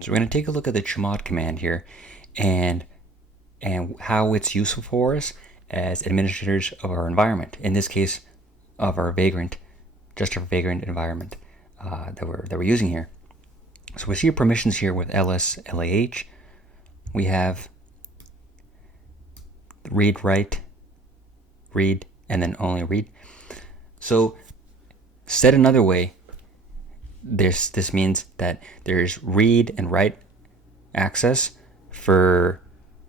So we're going to take a look at the chmod command here and how it's useful for us as administrators of our environment. In this case, of our vagrant, just our vagrant environment that we're using here. So we see permissions here with ls lah. We have read, write, read, and then only read. So said another way, this means that there's read and write access for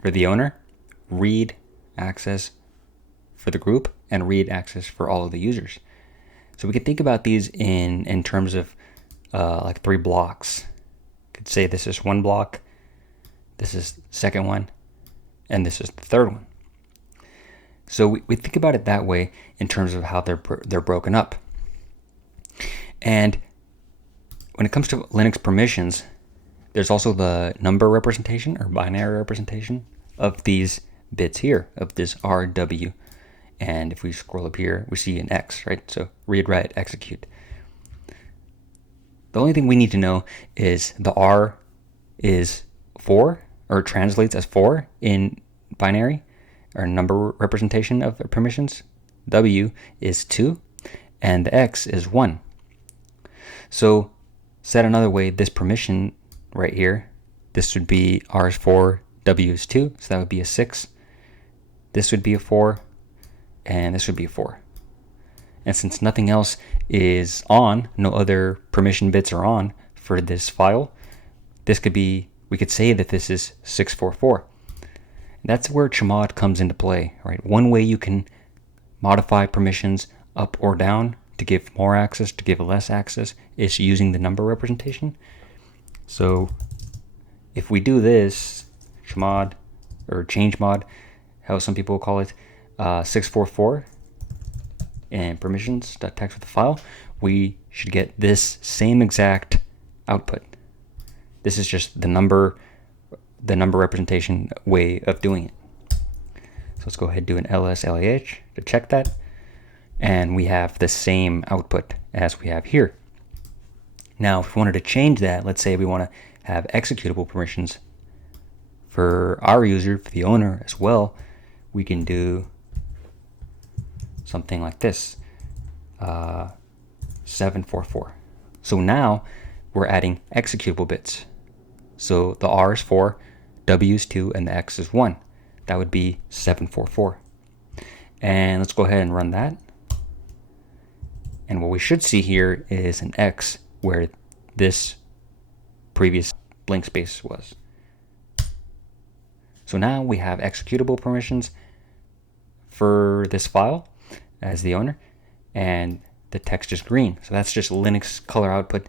the owner, read access for the group, and read access for all of the users. So we could think about these in terms of like 3 blocks. Could say this is one block, this is the second one, and this is the third one. So we think about it that way in terms of how they're broken up. And when it comes to Linux permissions, there's also the number representation or binary representation of these bits here, of this RW. And if we scroll up here, we see an X, right? So read, write, execute. The only thing we need to know is the R is 4, or translates as 4 in binary, or number representation of permissions. W is 2, and the X is 1. So said another way, this permission right here, this would be R is 4, W is 2, so that would be a 6. This would be a 4, and this would be a 4. And since nothing else is on, no other permission bits are on for this file, this could be, we could say that this is 644. That's where chmod comes into play, right? One way you can modify permissions up or down to give more access, to give less access, is using the number representation. So if we do this, chmod, or change mod, how some people call it, 644, and permissions.text with the file, we should get this same exact output. This is just the number representation way of doing it. So let's go ahead and do an ls/lah to check that, and we have the same output as we have here. Now, if we wanted to change that, let's say we want to have executable permissions for our user, for the owner as well, we can do something like this, 744. So now we're adding executable bits. So the R is 4, W is 2, and the X is 1. That would be 744. And let's go ahead and run that. And what we should see here is an X where this previous blank space was. So now we have executable permissions for this file as the owner, and the text is green. So that's just Linux color output,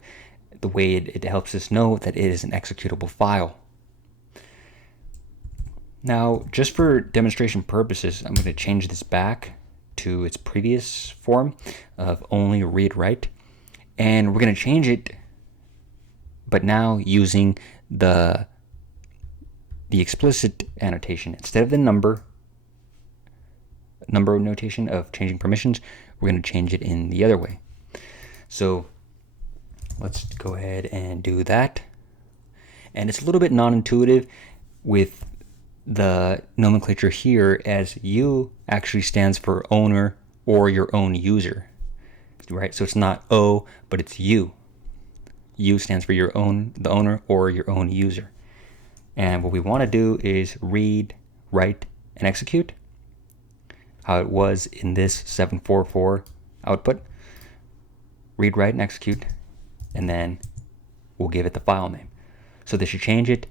the way it helps us know that it is an executable file. Now, just for demonstration purposes, I'm going to change this back to its previous form of only read write, and we're going to change it, but now using the explicit annotation instead of the number notation of changing permissions. We're going to change it in the other way. So let's go ahead and do that. And it's a little bit non-intuitive with the nomenclature here, as U actually stands for owner or your own user, right? So it's not O, but it's U. U stands for your own, the owner or your own user. And what we want to do is read, write, and execute, how it was in this 744 output. Read, write, and execute, and then we'll give it the file name. So this should change it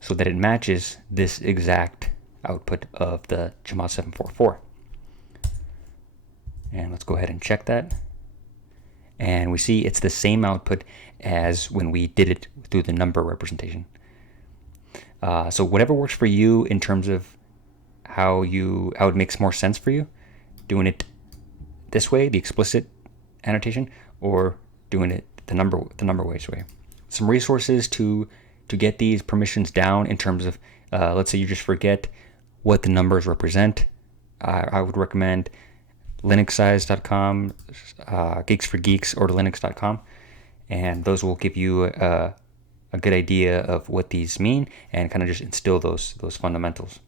so that it matches this exact output of the chmod 744. And let's go ahead and check that. And we see it's the same output as when we did it through the number representation. So whatever works for you in terms of how it makes more sense for you, doing it this way, the explicit annotation, or doing it the number ways way. Some resources to get these permissions down in terms of, let's say you just forget what the numbers represent. I would recommend linuxize.com, Geeks for Geeks, or linux.com, and those will give you a a good idea of what these mean and kind of just instill those fundamentals.